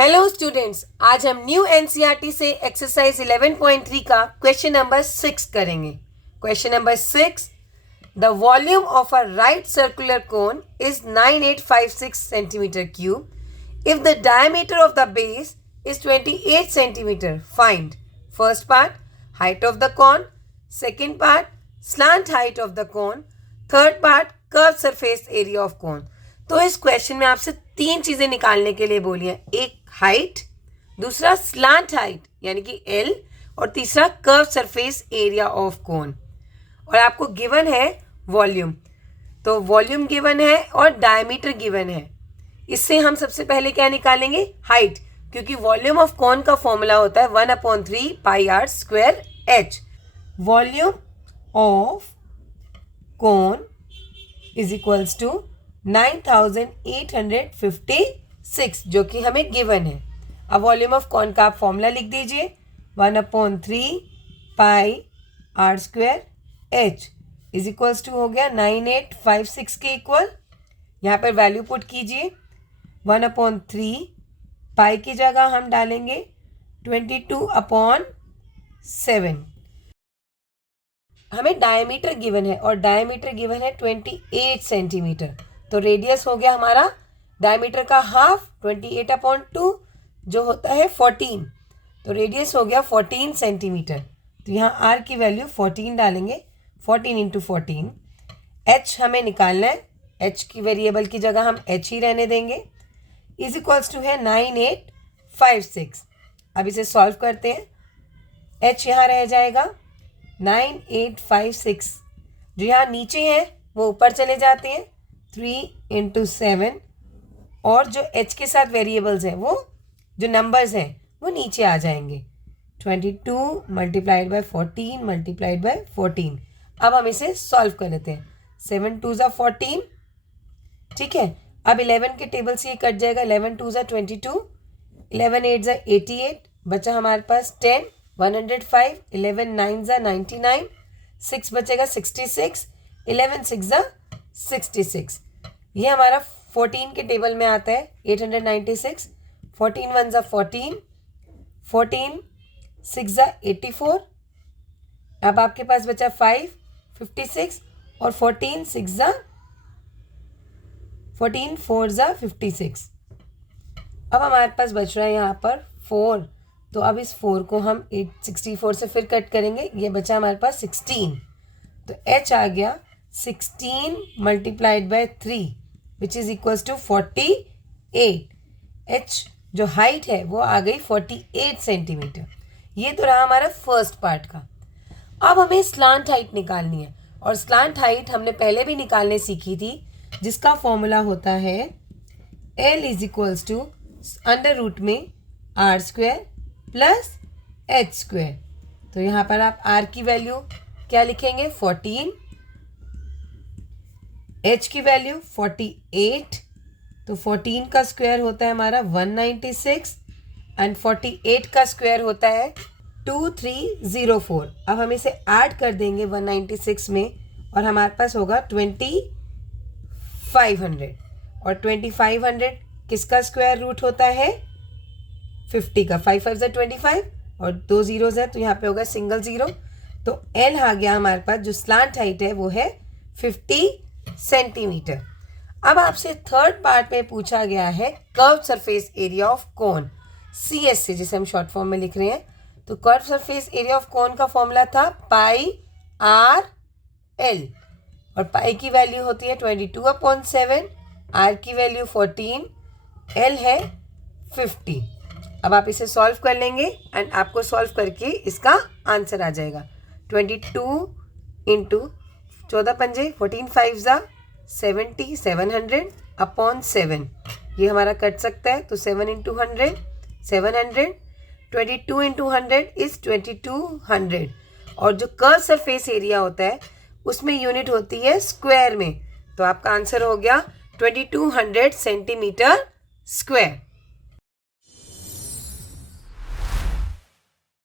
Hello students, आज हम new NCERT से एक्सरसाइज 11.3 का क्वेश्चन नंबर 6 करेंगे। Question number 6, the volume of a right circular cone is 9856 centimetre cube if the diameter of the base is 28 centimetre. Find first part height of the cone, second part slant height of the cone, third part curve surface area of cone. तो इस question में आपसे तीन चीजें निकालने के लिए बोली है, एक हाइट, दूसरा स्लांट हाइट यानी कि एल, और तीसरा curve surface area of cone. और आपको गिवन है वॉल्यूम, तो वॉल्यूम गिवन है और डायमीटर गिवन है। इससे हम सबसे पहले क्या निकालेंगे, हाइट, क्योंकि वॉल्यूम ऑफ कोन का फॉर्मूला होता है 1/3 pi r square h. Volume of cone is equals to 9856 जो कि हमें गिवन है। अब वॉल्यूम ऑफ कॉन का आप फॉर्मूला लिख दीजिए 1/3 pi r square h is equals to हो गया 9856 के इक्वल। यहाँ पर वैल्यू पुट कीजिए, 1/3 पाई की जगह हम डालेंगे 22/7। हमें डायमीटर गिवन है और डायमीटर गिवन है 28 सेंटीमीटर। तो रेडियस हो गया हमारा डायमीटर का हाफ, 28/2 जो होता है 14। तो रेडियस हो गया 14 सेंटीमीटर। तो यहाँ आर की वैल्यू 14 डालेंगे, 14 × 14। एच हमें निकालना है, एच की वेरिएबल की जगह हम एच ही रहने देंगे, इज इक्वल्स टू है 9856। अब इसे सॉल्व करते हैं। एच यहाँ रह जाएगा 9856, जो यहाँ नीचे हैं वो ऊपर चले जाते हैं, 3 × 7, और जो h के साथ वेरिएबल्स हैं वो जो नंबर्स हैं वो नीचे आ जाएंगे, 22 × 14 × 14। अब हम इसे सॉल्व कर लेते हैं। 7 2 = 14, ठीक है। अब 11 के टेबल से ये कट जाएगा, 11 2 = 22, 11 8 = 88, बचा हमारे पास 10, 105, 11 9 = 99, 6 बचेगा 66, 11 6 = 66। ये हमारा 14 के टेबल में आता है 896, 14 1 = 14, 14 6 = 84। अब आपके पास बचा 5 56 और 14 6 = 14 4 = 56। अब हमारे पास बच रहा है यहाँ पर 4, तो अब इस 4 को हम 864 से फिर कट करेंगे, ये बचा हमारे पास 16। तो h आ गया 16 × 3 which is equals to 48। h जो हाइट है वो आ गई 48 सेंटीमीटर। ये तो रहा हमारा फर्स्ट पार्ट का। अब हमें स्लांट हाइट निकालनी है, और स्लांट हाइट हमने पहले भी निकालने सीखी थी, जिसका फॉर्मूला होता है L इज इक्वल्स टू √में r² प्लस h²। तो यहाँ पर आप r की वैल्यू क्या लिखेंगे, 14, h की वैल्यू 48, तो 14 का स्क्वायर होता है हमारा 196 एंड 48 का स्क्वायर होता है 2304। अब हम इसे ऐड कर देंगे 196 में और हमारे पास होगा 2500, और 2500 किसका स्क्वायर रूट होता है, 50 का। 5 5 = 25 और 2 zeros है तो यहाँ पे होगा सिंगल ज़ीरो। तो L आ गया हमारे पास, जो स्लांट हाइट है वो है 50 सेंटीमीटर। अब आपसे थर्ड पार्ट में पूछा गया है curve surface area of cone, CS से, जिसे हम शॉर्ट फॉर्म में लिख रहे हैं। तो curve surface area of cone का फॉर्मूला था पाई आर एल, और पाई की वैल्यू होती है 22/7, आर की वैल्यू 14, एल है 50। अब आप इसे सॉल्व कर लेंगे एंड आपको सॉल्व करके इसका आंसर आ जाएगा। 22 × 14 पंजे 14 5 = 70, 700/7। ये हमारा कट सकता है, तो 7 × 100 700, 22 × 100 इज़ 2200। और जो कर्व सरफेस एरिया होता है उसमें यूनिट होती है स्क्वायर में, तो आपका आंसर हो गया 2200 सेंटीमीटर स्क्वायर।